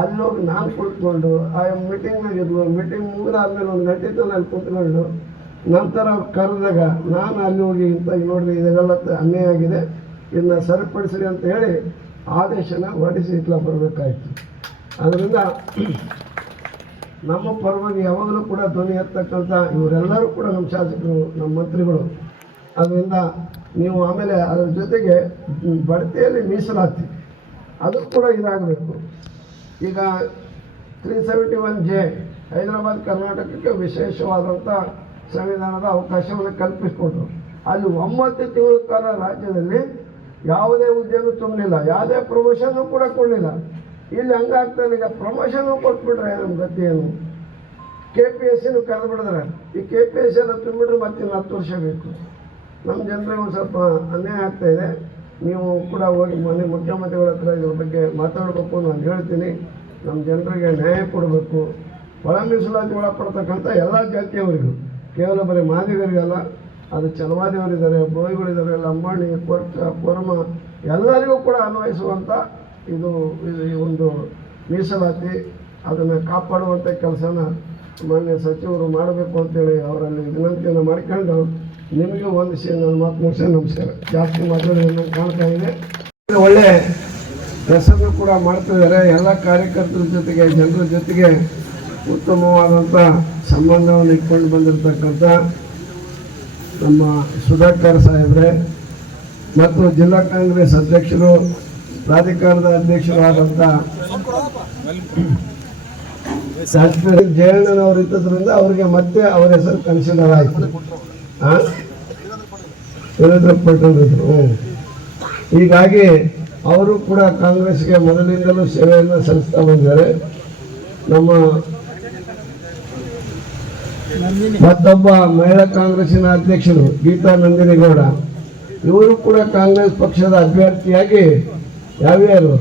ಅಲ್ಲಿ ಹೋಗಿ ನಾನು ಕುಳಿತುಕೊಂಡು ಆ ಮೀಟಿಂಗ್ನಾಗಿದ್ಲು. ಮೀಟಿಂಗ್ ಮುಗಿದ ಆದಮೇಲೆ ಒಂದು ಗಂಟೆ ತನಕ ಅಲ್ಲಿ ಕುತ್ಕೊಂಡು ನಂತರ ಕರೆದಾಗ ನಾನು ಅಲ್ಲಿ ಹೋಗಿ ಇಂಥ ನೋಡ್ರಿ ಇದೆಲ್ಲ ಅನ್ಯಾಯ ಆಗಿದೆ, ಇದನ್ನ ಸರಿಪಡಿಸ್ರಿ ಅಂತ ಹೇಳಿ ಆದೇಶನ ಹೊರಡಿಸಿ ಇಟ್ಲ ಬರಬೇಕಾಯ್ತು. ಅದರಿಂದ ನಮ್ಮ ಪರವಾಗಿ ಯಾವಾಗಲೂ ಕೂಡ ಧ್ವನಿ ಎತ್ತಕ್ಕಂಥ ಇವರೆಲ್ಲರೂ ಕೂಡ ನಮ್ಮ ಶಾಸಕರು, ನಮ್ಮ ಮಂತ್ರಿಗಳು. ಅದರಿಂದ ನೀವು ಆಮೇಲೆ ಅದರ ಜೊತೆಗೆ ಬಡ್ತಿಯಲ್ಲಿ ಮೀಸಲಾತಿ ಅದು ಕೂಡ ಇದಾಗಬೇಕು. ಈಗ 371J ಹೈದರಾಬಾದ್ ಕರ್ನಾಟಕಕ್ಕೆ ವಿಶೇಷವಾದಂಥ ಸಂವಿಧಾನದ ಅವಕಾಶವನ್ನು ಕಲ್ಪಿಸಿಕೊಟ್ರು. ಅಲ್ಲಿ 9 ತಿಂಗಳ ಕಾಲ ರಾಜ್ಯದಲ್ಲಿ ಯಾವುದೇ ಹುದ್ದೆನೂ ತುಂಬಲಿಲ್ಲ, ಯಾವುದೇ ಪ್ರಮೋಷನ್ನು ಕೂಡ ಕೊಡಲಿಲ್ಲ. ಇಲ್ಲಿ ಹಂಗಾಗ್ತಾನೆ. ಈಗ ಪ್ರಮೋಷನ್ನು ಕೊಟ್ಬಿಟ್ರೆ ನಮ್ಮ ಗತಿ ಏನು? KPSCನೂ ಕರೆದು ಬಿಡಿದ್ರೆ ಈ KPSC ಎಲ್ಲ ತುಂಬಿಟ್ರೆ ಮತ್ತೆ 10 ವರ್ಷ ಬೇಕು. ನಮ್ಮ ಜನರಿಗೆ ಒಂದು ಸ್ವಲ್ಪ ಅನ್ಯಾಯ ಆಗ್ತಾಯಿದೆ. ನೀವು ಕೂಡ ಹೋಗಿ ಮನೆ ಮುಖ್ಯಮಂತ್ರಿಗಳ ಹತ್ರ ಇದ್ರ ಬಗ್ಗೆ ಮಾತಾಡಬೇಕು. ನಾನು ಹೇಳ್ತೀನಿ, ನಮ್ಮ ಜನರಿಗೆ ನ್ಯಾಯ ಕೊಡಬೇಕು. ಒಳ ಮೀಸಲಾತಿ ಒಳಪಡ್ತಕ್ಕಂಥ ಎಲ್ಲ ಜಾತಿಯವರಿಗೂ, ಕೇವಲ ಬರೀ ಮಾದಿಗರಿಗಲ್ಲ, ಅದು ಚಲವಾದಿಯವರಿದ್ದಾರೆ, ಬೋಯಿಗಳಿದ್ದಾರೆ, ಲಂಬಾಣಿ, ಕೊರಮ ಎಲ್ಲರಿಗೂ ಕೂಡ ಅನ್ವಯಿಸುವಂಥ ಇದು ಒಂದು ಮೀಸಲಾತಿ, ಅದನ್ನು ಕಾಪಾಡುವಂಥ ಕೆಲಸನ ಮಾನ್ಯ ಸಚಿವರು ಮಾಡಬೇಕು ಅಂತೇಳಿ ಅವರಲ್ಲಿ ವಿನಂತಿಯನ್ನು ಮಾಡಿಕೊಂಡು ನಿಮಗೆ ವಂದಿಸಿ ನನ್ನ ಮಾತು ಮುಗಿಸಿ ನಮಸ್ಕಾರ. ಜಾಸ್ತಿ ಮಾತಾಡೋದನ್ನು ಕಾಣ್ತಾ ಇದೆ. ಒಳ್ಳೆ ಕೆಲಸನೂ ಕೂಡ ಮಾಡ್ತಿದ್ದಾರೆ. ಎಲ್ಲ ಕಾರ್ಯಕರ್ತರ ಜೊತೆಗೆ, ಜನರ ಜೊತೆಗೆ ಉತ್ತಮವಾದಂಥ ಸಂಬಂಧವನ್ನು ಇಟ್ಕೊಂಡು ಬಂದಿರತಕ್ಕಂಥ ನಮ್ಮ ಸುಧಾಕರ್ ಸಾಹೇಬ್ರೆ ಮತ್ತು ಜಿಲ್ಲಾ ಕಾಂಗ್ರೆಸ್ ಅಧ್ಯಕ್ಷರು, ಪ್ರಾಧಿಕಾರದ ಅಧ್ಯಕ್ಷರು ಆದಂಥ ಶಾಸಕರು ಜಯಣ್ಣನವರು ಇದ್ದದ್ರಿಂದ ಅವರಿಗೆ ಮತ್ತೆ ಅವರ ಹೆಸರು ಕನ್ಸಿಡರ್ ಆಯಿತು. ವೀರೇಂದ್ರ ಪಾಟೀಲ್ ಇದ್ರು. ಹೀಗಾಗಿ ಅವರು ಕೂಡ ಕಾಂಗ್ರೆಸ್ಗೆ ಮೊದಲಿಂದಲೂ ಸೇವೆಯನ್ನು ಸಲ್ಲಿಸ್ತಾ ಬಂದಿದ್ದಾರೆ. ನಮ್ಮ ಮತ್ತೊಬ್ಬ ಮಹಿಳಾ ಕಾಂಗ್ರೆಸ್ಸಿನ ಅಧ್ಯಕ್ಷರು ಗೀತಾ ನಂದಿನಿಗೌಡ, ಇವರು ಕೂಡ ಕಾಂಗ್ರೆಸ್ ಪಕ್ಷದ ಅಭ್ಯರ್ಥಿಯಾಗಿ ಯಾವ್ಯಾರು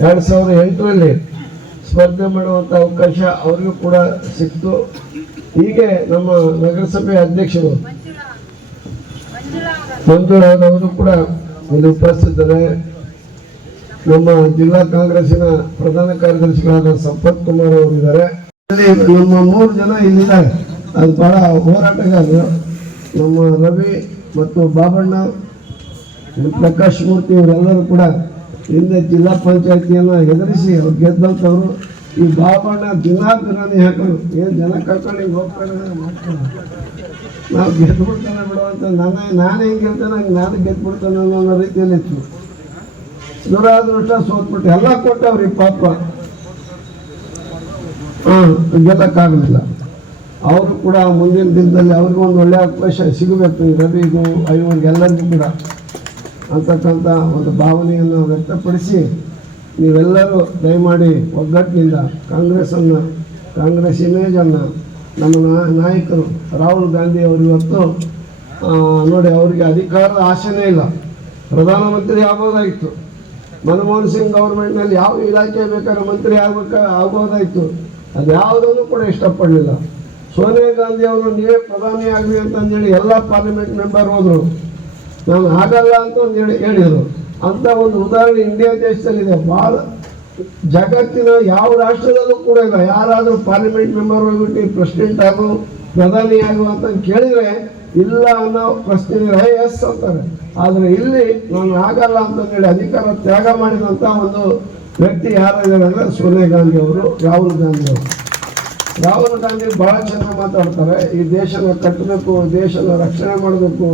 2008ರಲ್ಲಿ ಸ್ಪರ್ಧೆ ಮಾಡುವಂಥ ಅವಕಾಶ ಅವರಿಗೂ ಕೂಡ ಸಿಕ್ತು. ಹೀಗೆ ನಮ್ಮ ನಗರಸಭೆ ಅಧ್ಯಕ್ಷರು ಮಂಜುಳಾದವರು ಕೂಡ ಇಲ್ಲಿ ಉಪಸ್ಥಿತರೆ. ನಮ್ಮ ಜಿಲ್ಲಾ ಕಾಂಗ್ರೆಸ್ಸಿನ ಪ್ರಧಾನ ಕಾರ್ಯದರ್ಶಿಗಳಾದ ಸಂಪತ್ ಕುಮಾರ್ ಅವರಿದ್ದಾರೆ. ನಮ್ಮ 3 ಜನ ಇಲ್ಲಿದ್ದಾರೆ. ಅದು ಬಹಳ ಹೋರಾಟಗಾರರು. ನಮ್ಮ ರವಿ ಮತ್ತು ಬಾಬಣ್ಣ, ಪ್ರಕಾಶ್ ಮೂರ್ತಿ ಇವರೆಲ್ಲರೂ ಕೂಡ ಹಿಂದೆ ಜಿಲ್ಲಾ ಪಂಚಾಯತಿಯನ್ನು ಎದುರಿಸಿ ಅವ್ರು ಗೆದ್ದಂಥವ್ರು. ಈ ಬಾಬಣ್ಣ ದಿನಾ ಬಿರಿಯಾನಿ ಹಾಕೋರು, ಏನು ಜನ ಕರ್ಕೊಂಡು ಹಿಂಗೆ ಹೋಗ್ತಾರೆ ಮಾಡ್ತಾರೆ, ನಾವು ಗೆದ್ಬಿಡ್ತಾನೆ ಬಿಡುವಂತ ನಾನು ಹೆಂಗಿರ್ತೇನೆ ಹಂಗೆ ನಾನು ಗೆದ್ಬಿಡ್ತಾನೆ ಅನ್ನೋ ರೀತಿಯಲ್ಲಿ ಇತ್ತು. ದುರಾದೃಷ್ಟ ಸೋತ್ಬಿಟ್ಟು ಎಲ್ಲ ಕೊಟ್ಟವ್ರಿ ಪಾಪ, ಗೆಲ್ಲಕ್ಕಾಗಲಿಲ್ಲ. ಅವರು ಕೂಡ ಮುಂದಿನ ದಿನದಲ್ಲಿ ಅವ್ರಿಗೂ ಒಂದು ಒಳ್ಳೆಯ ಅವಕಾಶ ಸಿಗಬೇಕು, ರವಿಗೂ ಇವ್ರಿಗೆಲ್ಲರಿಗೂ ಕೂಡ ಅಂತಕ್ಕಂಥ ಒಂದು ಭಾವನೆಯನ್ನು ವ್ಯಕ್ತಪಡಿಸಿ ನೀವೆಲ್ಲರೂ ದಯಮಾಡಿ ಒಗ್ಗಟ್ಟಿನಿಂದ ಕಾಂಗ್ರೆಸ್ ಇಮೇಜನ್ನು ನಮ್ಮ ನಾಯಕರು ರಾಹುಲ್ ಗಾಂಧಿ ಅವರು ಇವತ್ತು ನೋಡಿ, ಅವರಿಗೆ ಅಧಿಕಾರದ ಆಸೆನೇ ಇಲ್ಲ. ಪ್ರಧಾನಮಂತ್ರಿ ಆಗ್ಬೋದಾಗಿತ್ತು. ಮನಮೋಹನ್ ಸಿಂಗ್ ಗೌರ್ಮೆಂಟ್ನಲ್ಲಿ ಯಾವ ಇಲಾಖೆ ಬೇಕಾದ್ರೆ ಮಂತ್ರಿ ಆಗ್ಬೋದಾಯಿತು. ಅದು ಯಾವುದನ್ನು ಕೂಡ ಇಷ್ಟಪಡಲಿಲ್ಲ. ಸೋನಿಯಾ ಗಾಂಧಿ ಅವರು ನೀವೇ ಪ್ರಧಾನಿ ಆಗಲಿ ಅಂತಂದೇಳಿ ಎಲ್ಲ ಪಾರ್ಲಿಮೆಂಟ್ ಮೆಂಬರ್ ಹೋದರು, ನಾನು ಆಗಲ್ಲ ಅಂತ ಹೇಳಿದರು. ಅಂತ ಒಂದು ಉದಾಹರಣೆ ಇಂಡಿಯಾ ದೇಶದಲ್ಲಿದೆ. ಭಾಳ ಜಗತ್ತಿನ ಯಾವ ರಾಷ್ಟ್ರದಲ್ಲೂ ಕೂಡ ಇಲ್ಲ. ಯಾರಾದರೂ ಪಾರ್ಲಿಮೆಂಟ್ ಮೆಂಬರ್ ಹೋಗ್ಬಿಟ್ಟು ಪ್ರೆಸಿಡೆಂಟ್ ಆಗು ಪ್ರಧಾನಿ ಆಗು ಅಂತ ಕೇಳಿದರೆ ಇಲ್ಲ ಅನ್ನೋ ಪ್ರಶ್ನೆ ಎಸ್ ಅಂತಾರೆ. ಆದರೆ ಇಲ್ಲಿ ನಾನು ಆಗಲ್ಲ ಅಂತಂದೇಳಿ ಅಧಿಕಾರ ತ್ಯಾಗ ಮಾಡಿದಂಥ ಒಂದು ವ್ಯಕ್ತಿ ಯಾರಿದ್ದಾರೆ ಅಂದರೆ ಸೋನಿಯಾ ಗಾಂಧಿ ಅವರು, ರಾಹುಲ್ ಗಾಂಧಿ ಅವರು. ರಾಹುಲ್ ಗಾಂಧಿ ಭಾಳ ಚೆನ್ನಾಗಿ ಮಾತಾಡ್ತಾರೆ. ಈ ದೇಶನ ಕಟ್ಟಬೇಕು, ದೇಶನ ರಕ್ಷಣೆ ಮಾಡಬೇಕು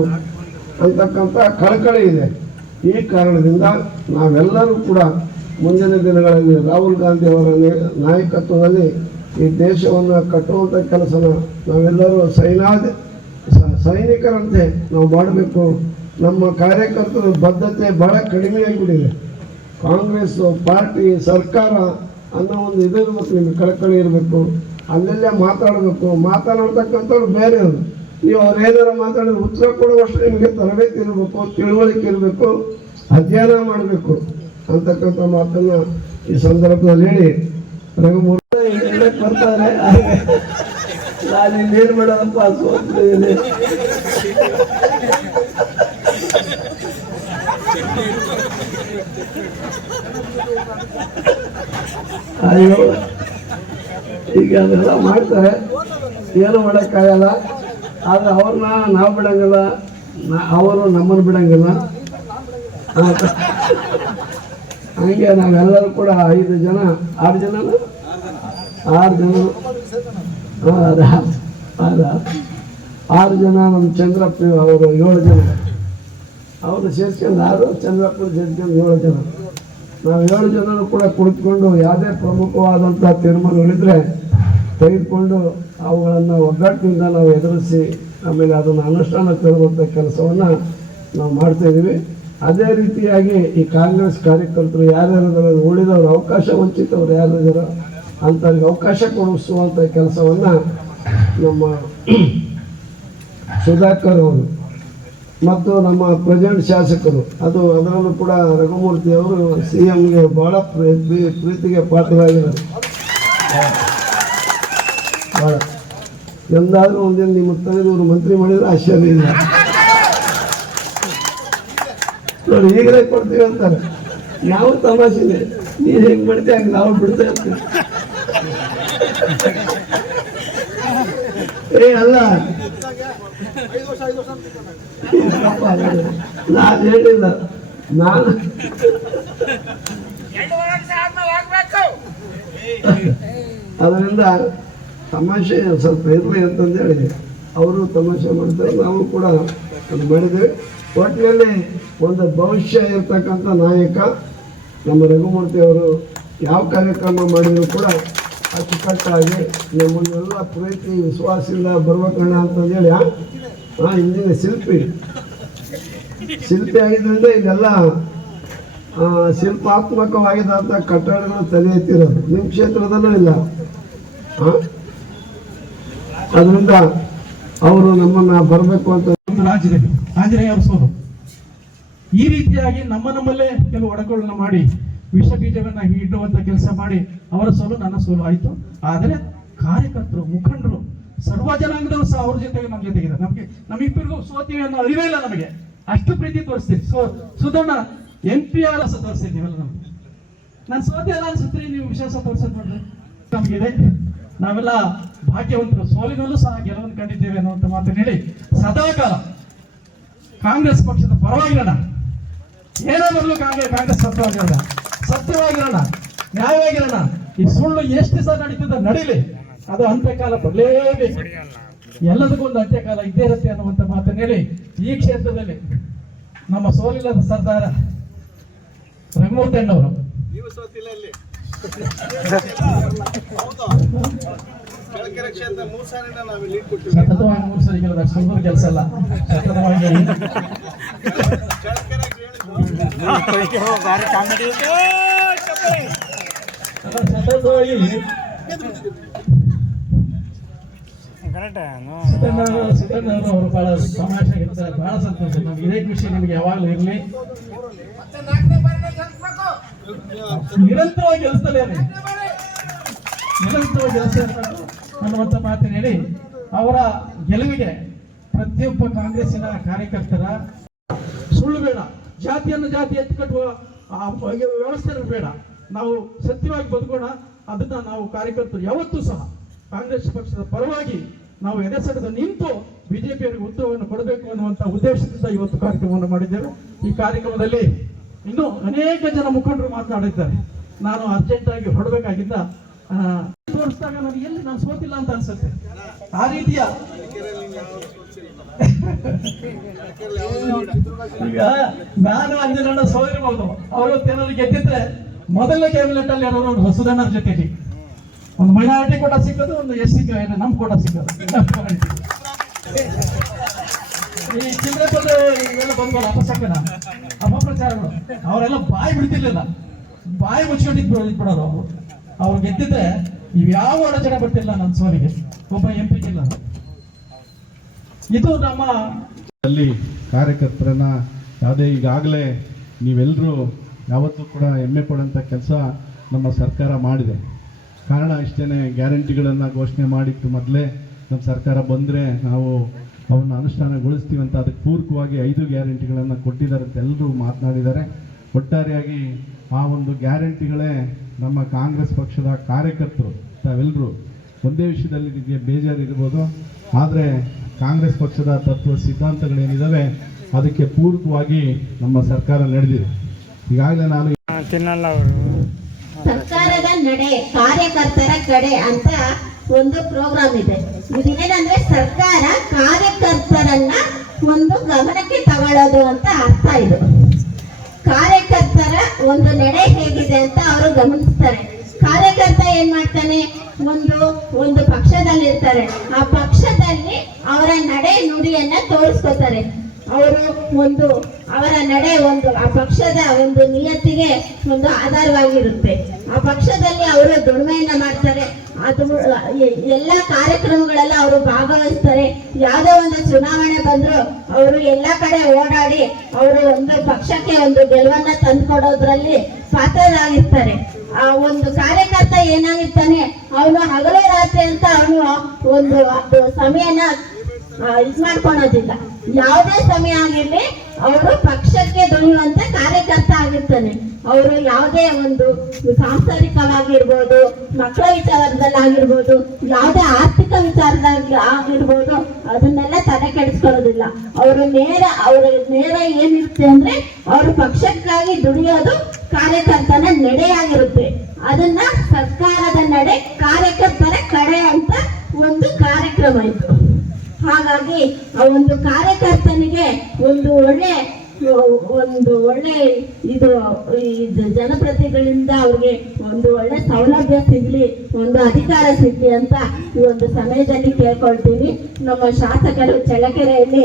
ಅಂತಕ್ಕಂಥ ಕಳಕಳಿ ಇದೆ. ಈ ಕಾರಣದಿಂದ ನಾವೆಲ್ಲರೂ ಕೂಡ ಮುಂದಿನ ದಿನಗಳಲ್ಲಿ ರಾಹುಲ್ ಗಾಂಧಿ ಅವರ ನಾಯಕತ್ವದಲ್ಲಿ ಈ ದೇಶವನ್ನು ಕಟ್ಟುವಂಥ ಕೆಲಸನ ನಾವೆಲ್ಲರೂ ಸೈನಿಕರಂತೆ ನಾವು ಮಾಡಬೇಕು. ನಮ್ಮ ಕಾರ್ಯಕರ್ತರ ಬದ್ಧತೆ ಭಾಳ ಕಡಿಮೆಯಾಗಿಬಿಟ್ಟಿದೆ. ಕಾಂಗ್ರೆಸ್ ಪಾರ್ಟಿ ಸರ್ಕಾರ ಅನ್ನೋ ಒಂದು ಇದಿರ್ಬೇಕು, ನಿಮಗೆ ಕಳಕಳಿ ಇರಬೇಕು. ಅಲ್ಲೆಲ್ಲೇ ಮಾತಾಡಬೇಕು. ಮಾತನಾಡ್ತಕ್ಕಂಥವ್ರು ಬೇರೆಯವರು. ನೀವು ಅವ್ರು ಏನಾರ ಮಾತಾಡಿದ್ರೆ ಉತ್ತರ ಕೊಡುವಷ್ಟು ನಿಮಗೆ ತರಬೇತಿ ಇರಬೇಕು, ತಿಳುವಳಿಕೆ ಇರಬೇಕು, ಅಧ್ಯಯನ ಮಾಡಬೇಕು ಅಂತಕ್ಕಂಥ ಮಾತನ್ನು ಈ ಸಂದರ್ಭದಲ್ಲಿ ಹೇಳಿ ರಘುಮೂರ್ತಿ ಬರ್ತಾರೆ. ನಾನು ಇನ್ನೇನು ಮಾಡೋದಪ್ಪ ಸೋತಿದ್ದೀನಿ. ಅಯ್ಯೋ, ಈಗ ಅದೆಲ್ಲ ಮಾಡ್ತಾರೆ, ಏನು ಮಾಡೋಕ್ಕಾಗಲ್ಲ. ಆದರೆ ಅವ್ರನ್ನ ನಾವು ಬಿಡಂಗಿಲ್ಲ, ಅವರು ನಮ್ಮನ್ನು ಬಿಡಂಗಿಲ್ಲ. ಹಂಗೆ ನಾವೆಲ್ಲರೂ ಕೂಡ 5 ಜನ 6 ಜನ ನಮ್ಮ ಚಂದ್ರಪ್ಪ ಅವರು 7 ಜನ, ಅವರು ಸೇರ್ಸ್ಕೊಂಡು 6, ಚಂದ್ರಪ್ಪನ ಸೇರ್ಸ್ಕೊಂಡು 7 ಜನ. ನಾವು 7 ಜನರು ಕೂಡ ಕುಳಿತುಕೊಂಡು ಯಾವುದೇ ಪ್ರಮುಖವಾದಂಥ ತೀರ್ಮಾನಗಳಿದ್ರೆ ತೆಗೆದುಕೊಂಡು ಅವುಗಳನ್ನು ಒಗ್ಗಟ್ಟಿನಿಂದ ನಾವು ಎದುರಿಸಿ ಆಮೇಲೆ ಅದನ್ನು ಅನುಷ್ಠಾನಕ್ಕೆ ತರುವಂಥ ಕೆಲಸವನ್ನು ನಾವು ಮಾಡ್ತಾಯಿದ್ದೀವಿ. ಅದೇ ರೀತಿಯಾಗಿ ಈ ಕಾಂಗ್ರೆಸ್ ಕಾರ್ಯಕರ್ತರು ಯಾರ್ಯಾರಿದ್ದಾರೆ, ಉಳಿದವರು ಅವಕಾಶ ವಂಚಿತವರು ಯಾರಿದ್ದಾರೋ ಅಂಥವ್ರಿಗೆ ಅವಕಾಶ ಕೊಡಿಸುವಂಥ ಕೆಲಸವನ್ನು ನಮ್ಮ ಸುಧಾಕರ್ ಅವರು ಮತ್ತು ನಮ್ಮ ಪ್ರೆಸೆಂಟ್ ಶಾಸಕರು ಅದರಲ್ಲೂ ಕೂಡ ರಘುಮೂರ್ತಿ ಅವರು CMಗೆ ಭಾಳ ಪ್ರೀತಿಗೆ ಪಾತ್ರರಾಗಿದ್ದಾರೆ. ಭಾಳ ಎಂದಾದರೂ ಒಂದಿನ ನಿಮ್ಮ ತೆಗೆದು ಮಂತ್ರಿ ಮಾಡಿದರೆ ಆಶ್ಚರ್ಯ ಇಲ್ಲ ನೋಡಿ. ಈಗಲೇ ಕೊಡ್ತೀವಿ ಅಂತಾರೆ. ಯಾವ ತಮಾಷೆನೆ, ನೀನು ಹೆಂಗೆ ಮಾಡ್ತೀವಿ ಹಂಗೆ ನಾವು ಬಿಡ್ತಾ ಇರ್ತೀವಿ. ಅಲ್ಲ, ನಾನು ಹೇಳಿಲ್ಲ, ನಾನು ಅದರಿಂದ ತಮಾಷೆ ಸ್ವಲ್ಪ ಇರಲಿ ಅಂತಂದೇಳಿ ಅವರು ತಮಾಷೆ ಮಾಡ್ತಾರೆ, ನಾವು ಕೂಡ ಅದು ಮಾಡಿದ್ದೇವೆ. ಒಟ್ಟಿನಲ್ಲಿ ಒಂದು ಭವಿಷ್ಯ ಇರ್ತಕ್ಕಂಥ ನಾಯಕ ನಮ್ಮ ರಘುಮೂರ್ತಿ ಅವರು. ಯಾವ ಕಾರ್ಯಕ್ರಮ ಮಾಡಿದರೂ ಕೂಡ ಅಚ್ಚುಕಟ್ಟಾಗಿ ನಮ್ಮನ್ನೆಲ್ಲ ಪ್ರೀತಿ ವಿಶ್ವಾಸದಿಂದ ಬರ್ಬೇಕಣ್ಣ ಅಂತಂದೇಳಿ ಇಂದಿನ ಶಿಲ್ಪಿ ಆಗಿದ್ರಿಂದ ಇದೆಲ್ಲ ಶಿಲ್ಪಾತ್ಮಕವಾಗಿದ್ದಂಥ ಕಟ್ಟಡಗಳು ತಲೆ ಎತ್ತಿರೋದು. ನಿಮ್ಮ ಕ್ಷೇತ್ರದಲ್ಲೂ ಇಲ್ಲ. ಅದರಿಂದ ಅವರು ನಮ್ಮನ್ನ ಬರಬೇಕು ಅಂತ ಒಂದು ರಾಜ್ಯದಲ್ಲಿ ಆಂಜನೇಯ ಸೋಲು ಈ ರೀತಿಯಾಗಿ ನಮ್ಮಲ್ಲೇ ಕೆಲವು ಒಡಕುಗಳನ್ನ ಮಾಡಿ ವಿಷ ಬೀಜವನ್ನ ಇಡುವಂತ ಕೆಲಸ ಮಾಡಿ ಅವರ ಸೋಲು ನನ್ನ ಸೋಲು ಆಯಿತು. ಆದರೆ ಕಾರ್ಯಕರ್ತರು, ಮುಖಂಡರು, ಸರ್ವ ಜನಾಂಗದವರು ಸಹ ಅವ್ರ ಜೊತೆಗೆ ನಮ್ಮ ಜೊತೆಗಿದೆ. ನಮ್ಮಿಬ್ಬರಿಗೂ ಸೋತೀವಿ ಅನ್ನೋ ಅರಿವೇ ಇಲ್ಲ ನಮಗೆ. ಅಷ್ಟು ಪ್ರೀತಿ ತೋರಿಸ್ತೀವಿ. ಸುಧಣ್ಣ MP ತೋರಿಸ್ತೀವಿ ನೀವೆಲ್ಲ ನಮ್ಗೆ. ನಾನು ಸೋತಿಲ್ಲ ಅನ್ಸುತ್ತೀರಿ, ನೀವು ವಿಶ್ವಾಸ ತೋರಿಸೋದು ನೋಡ್ರಿ ನಮಗಿದೆ. ನಾವೆಲ್ಲ ಭಾಗ್ಯವಂತರು, ಸೋಲಿನಲ್ಲೂ ಸಹ ಗೆಲುವನ್ನು ಕಂಡಿದ್ದೇವೆ ಅನ್ನುವಂಥ ಮಾತನ್ನು ಹೇಳಿ ಸದಾಕಾಲ ಕಾಂಗ್ರೆಸ್ ಪಕ್ಷದ ಪರವಾಗಿರೋಣ. ಏನೋ ಬರಲು ಕಾಂಗ್ರೆಸ್ ಸತ್ಯವಾಗಿರೋಣ, ನ್ಯಾಯವಾಗಿರೋಣ. ಈ ಸುಳ್ಳು ಎಷ್ಟು ದಿವಸ ನಡೀತದ ನಡೀಲಿ, ಅದು ಅಂತ್ಯಕಾಲ ಬರಲೇಬೇಕು. ಎಲ್ಲದಕ್ಕೂ ಒಂದು ಅಂತ್ಯಕಾಲ ಇದ್ದೇ ಇರುತ್ತೆ ಅನ್ನುವಂಥ ಮಾತನ್ನು ಹೇಳಿ ಈ ಕ್ಷೇತ್ರದಲ್ಲಿ ನಮ್ಮ ಸೋಲಿಲ್ಲದ ಸರ್ದಾರ ರಘುಮೂರ್ತಣ್ಣವರು ಸತತವಾಗಿ 3 ಸರಿ ಗೆಲ್ಲದ ಸುಲಭದ ಕೆಲಸ ಅಲ್ಲ. ಸತತವಾಗಿ ಅವರು ಬಹಳ ತಮಾಷೆಗಿರ್ತಾರೆ, ಬಹಳ ಸಂತೋಷ. ನಮ್ಗೆ ಇದೇ ಖುಷಿ, ನಿಮ್ಗೆ ಯಾವಾಗಲೂ ಇರಲಿ. ನಿರಂತರವಾಗಿ ಗೆಲ್ಲಿಸ್ತಲೇ ಅನ್ನುವಂಥ ಮಾತನ್ನು ಹೇಳಿ ಅವರ ಗೆಲುವಿಗೆ ಪ್ರತಿಯೊಬ್ಬ ಕಾಂಗ್ರೆಸ್ಸಿನ ಕಾರ್ಯಕರ್ತರ ಸುಳ್ಳು ಬೇಡ, ಜಾತಿಯನ್ನು ಜಾತಿ ಎತ್ತು ಕಟ್ಟುವ ವ್ಯವಸ್ಥೆ ಬೇಡ. ನಾವು ಸತ್ಯವಾಗಿ ಬದುಕೋಣ. ಅದನ್ನ ನಾವು ಕಾರ್ಯಕರ್ತರು ಯಾವತ್ತೂ ಸಹ ಕಾಂಗ್ರೆಸ್ ಪಕ್ಷದ ಪರವಾಗಿ ನಾವು ಎದೆಸೆಳೆದು ನಿಂತು ಬಿಜೆಪಿಯವರಿಗೆ ಉತ್ತರವನ್ನು ಕೊಡಬೇಕು ಅನ್ನುವಂಥ ಉದ್ದೇಶದಿಂದ ಇವತ್ತು ಕಾರ್ಯಕ್ರಮವನ್ನು ಮಾಡಿದ್ದೇವೆ. ಈ ಕಾರ್ಯಕ್ರಮದಲ್ಲಿ ಇನ್ನೂ ಅನೇಕ ಜನ ಮುಖಂಡರು ಮಾತನಾಡಿದ್ದಾರೆ. ನಾನು ಅರ್ಜೆಂಟಾಗಿ ಹೊರಡಬೇಕಾಗಿದ್ದ ತೋರಿಸಿದಾಗ ನನಗೆ ಎಲ್ಲಿ ನಾನು ಸೋತಿಲ್ಲ ಅಂತ ಅನ್ಸುತ್ತೆ. ಆ ರೀತಿಯ ಈಗ ನಾನು ಅಂಜನಣ್ಣ ಸೋಲಿರಬಹುದು, ಅವರು ಏನಾದ್ರು ಗೆದ್ದಿದ್ರೆ ಮೊದಲನೇ ಕ್ಯಾಬಿನೆಟ್ ಅಲ್ಲಿ ಅವರು ಹೊಸದಣ್ಣರ ಜೊತೆಗೆ ಒಂದು ಮೈನಾರಿಟಿ ಕೋಟ ಸಿಕ್ಕೋದು, ಒಂದು SC ನಮ್ ಕೋಟ ಸಿಕ್ಕೋದು. ಈ ಚಿಲ್ಲರೆ ಇವೆಲ್ಲ ಬಂದ್ವಲ್ಲ ಅಪಪ್ರಚಾರಗಳು, ಅವರೆಲ್ಲ ಬಾಯಿ ಬಿಡ್ತಿರ್ಲಿಲ್ಲ, ಬಾಯಿ ಮುಚ್ಕೊಂಡಿದ್ದು ಬಿಡೋರು. ಅವ್ರು ಗೆದ್ದಿದ್ರೆ ಇವ್ಯಾವ ಅಡಚಣೆ ಬರ್ತಿಲ್ಲ ನನ್ನ ಸೋಲಿಗೆ, ಒಬ್ಬ MP ಇಲ್ಲ. ಇದು ನಮ್ಮ ಅಲ್ಲಿ ಕಾರ್ಯಕರ್ತರನ್ನ ಯಾವುದೇ ಈಗಾಗಲೇ ನೀವೆಲ್ಲರೂ ಯಾವತ್ತೂ ಕೂಡ ಹೆಮ್ಮೆ ಪಡುವಂಥ ಕೆಲಸ ನಮ್ಮ ಸರ್ಕಾರ ಮಾಡಿದೆ. ಕಾರಣ ಇಷ್ಟೇ, ಗ್ಯಾರಂಟಿಗಳನ್ನು ಘೋಷಣೆ ಮಾಡಿತ್ತು ಮೊದಲೇ. ನಮ್ಮ ಸರ್ಕಾರ ಬಂದರೆ ನಾವು ಅವನ್ನ ಅನುಷ್ಠಾನಗೊಳಿಸ್ತೀವಿ ಅಂತ ಅದಕ್ಕೆ ಪೂರಕವಾಗಿ 5 ಗ್ಯಾರಂಟಿಗಳನ್ನು ಕೊಟ್ಟಿದ್ದಾರೆ ಅಂತ ಎಲ್ಲರೂ ಮಾತನಾಡಿದ್ದಾರೆ. ಒಟ್ಟಾರೆಯಾಗಿ ಆ ಒಂದು ಗ್ಯಾರಂಟಿಗಳೇ ನಮ್ಮ ಕಾಂಗ್ರೆಸ್ ಪಕ್ಷದ ಕಾರ್ಯಕರ್ತರು ತಾವೆಲ್ಲರೂ ಒಂದೇ ವಿಷಯದಲ್ಲಿ ನಿಮಗೆ ಬೇಜಾರಿರ್ಬೋದು, ಆದರೆ ಕಾಂಗ್ರೆಸ್ ಪಕ್ಷದ ತತ್ವ ಸಿದ್ಧಾಂತಗಳೇನಿದ್ದಾವೆ ಅದಕ್ಕೆ ಪೂರಕವಾಗಿ ನಮ್ಮ ಸರ್ಕಾರ ನಡೆದಿದೆ. ಈಗಾಗಲೇ ನಾನು ಸರ್ಕಾರದ ನಡೆ ಕಾರ್ಯಕರ್ತರ ಕಡೆ ಅಂತ ಒಂದು ಪ್ರೋಗ್ರಾಮ್ ಇದೆ. ಇದೇನಂದ್ರೆ ಸರ್ಕಾರ ಕಾರ್ಯಕರ್ತರನ್ನ ಒಂದು ಗಮನಕ್ಕೆ ತಗೊಳ್ಳೋದು ಅಂತ ಅರ್ಥ. ಇದು ಕಾರ್ಯಕರ್ತರ ಒಂದು ನಡೆ ಹೇಗಿದೆ ಅಂತ ಅವರು ಗಮನಿಸ್ತಾರೆ. ಕಾರ್ಯಕರ್ತ ಏನ್ ಮಾಡ್ತಾನೆ, ಒಂದು ಪಕ್ಷದಲ್ಲಿ ಇರ್ತಾರೆ, ಆ ಪಕ್ಷದಲ್ಲಿ ಅವರ ನಡೆ ನುಡಿಯನ್ನ ತೋರಿಸ್ಕೊತಾರೆ. ಅವರು ಅವರ ನಡೆ ಆ ಪಕ್ಷದ ಒಂದು ನಿಯತ್ತಿಗೆ ಒಂದು ಆಧಾರವಾಗಿರುತ್ತೆ. ಆ ಪಕ್ಷದಲ್ಲಿ ಅವರು ದುಡಿಮೆಯನ್ನ ಮಾಡ್ತಾರೆ. ಅದು ಎಲ್ಲ ಕಾರ್ಯಕ್ರಮಗಳೆಲ್ಲ ಅವರು ಭಾಗವಹಿಸ್ತಾರೆ. ಯಾವುದೋ ಒಂದು ಚುನಾವಣೆ ಬಂದ್ರು ಅವರು ಎಲ್ಲ ಕಡೆ ಓಡಾಡಿ ಅವರು ಒಂದು ಪಕ್ಷಕ್ಕೆ ಒಂದು ಗೆಲುವನ್ನ ತಂದುಕೊಡೋದ್ರಲ್ಲಿ ಪಾತ್ರರಾಗಿರ್ತಾರೆ. ಆ ಒಂದು ಕಾರ್ಯಕರ್ತ ಏನಾಗಿರ್ತಾನೆ, ಅವನು ಹಗಲು ರಾತ್ರಿ ಅಂತ ಅವನು ಅದು ಸಮಯನ ಮಾಡ್ಕೊಳೋದಿಲ್ಲ. ಯಾವುದೇ ಸಮಯ ಆಗಿರ್ಲಿ ಅವರು ಪಕ್ಷಕ್ಕೆ ದುಡಿಯುವಂತ ಕಾರ್ಯಕರ್ತ ಆಗಿರ್ತಾನೆ. ಅವರು ಯಾವುದೇ ಒಂದು ಸಾಂಸಾರಿಕವಾಗಿರ್ಬೋದು, ಮಕ್ಕಳ ವಿಚಾರದಲ್ಲಾಗಿರ್ಬೋದು, ಯಾವುದೇ ಆರ್ಥಿಕ ವಿಚಾರದಲ್ಲಿ ಆಗಿರ್ಬೋದು, ಅದನ್ನೆಲ್ಲ ತಲೆ ಕೆಡಿಸ್ಕೊಳ್ಳೋದಿಲ್ಲ. ಅವ್ರ ನೇರ ಏನಿರುತ್ತೆ ಅಂದ್ರೆ ಅವರು ಪಕ್ಷಕ್ಕಾಗಿ ದುಡಿಯೋದು ಕಾರ್ಯಕರ್ತನ ನಡೆಯಾಗಿರುತ್ತೆ. ಅದನ್ನ ಸರ್ಕಾರದ ನಡೆ ಕಾರ್ಯಕರ್ತರ ಕಡೆ ಅಂತ ಒಂದು ಕಾರ್ಯಕ್ರಮ ಇತ್ತು. ಹಾಗಾಗಿ ಆ ಒಂದು ಕಾರ್ಯಕರ್ತನಿಗೆ ಒಂದು ಒಳ್ಳೆ ಒಂದು ಒಳ್ಳೆ ಇದು ಜನಪ್ರತಿನಿಧಿಗಳಿಂದ ಅವ್ರಿಗೆ ಒಂದು ಒಳ್ಳೆ ಸೌಲಭ್ಯ ಸಿಗ್ಲಿ, ಒಂದು ಅಧಿಕಾರ ಸಿಗ್ಲಿ ಅಂತ ಈ ಒಂದು ಸಮಯದಲ್ಲಿ ಕೇಳ್ಕೊಳ್ತೀನಿ. ನಮ್ಮ ಶಾಸಕರು ಚಳ್ಳಕೆರೆಯಲ್ಲಿ